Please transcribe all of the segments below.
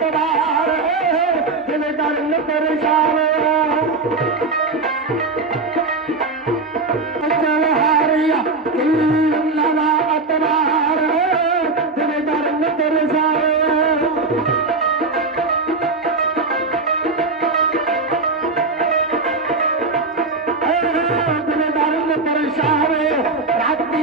तारे करोचारिया सारे तरंग परेशारे राति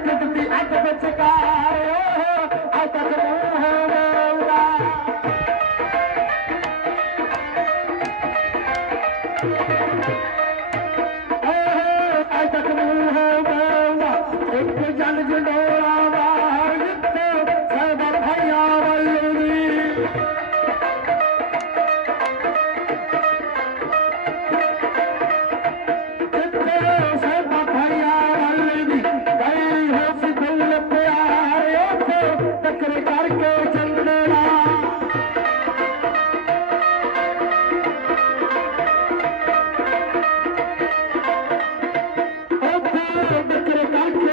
अठ बचारे तक जंग जा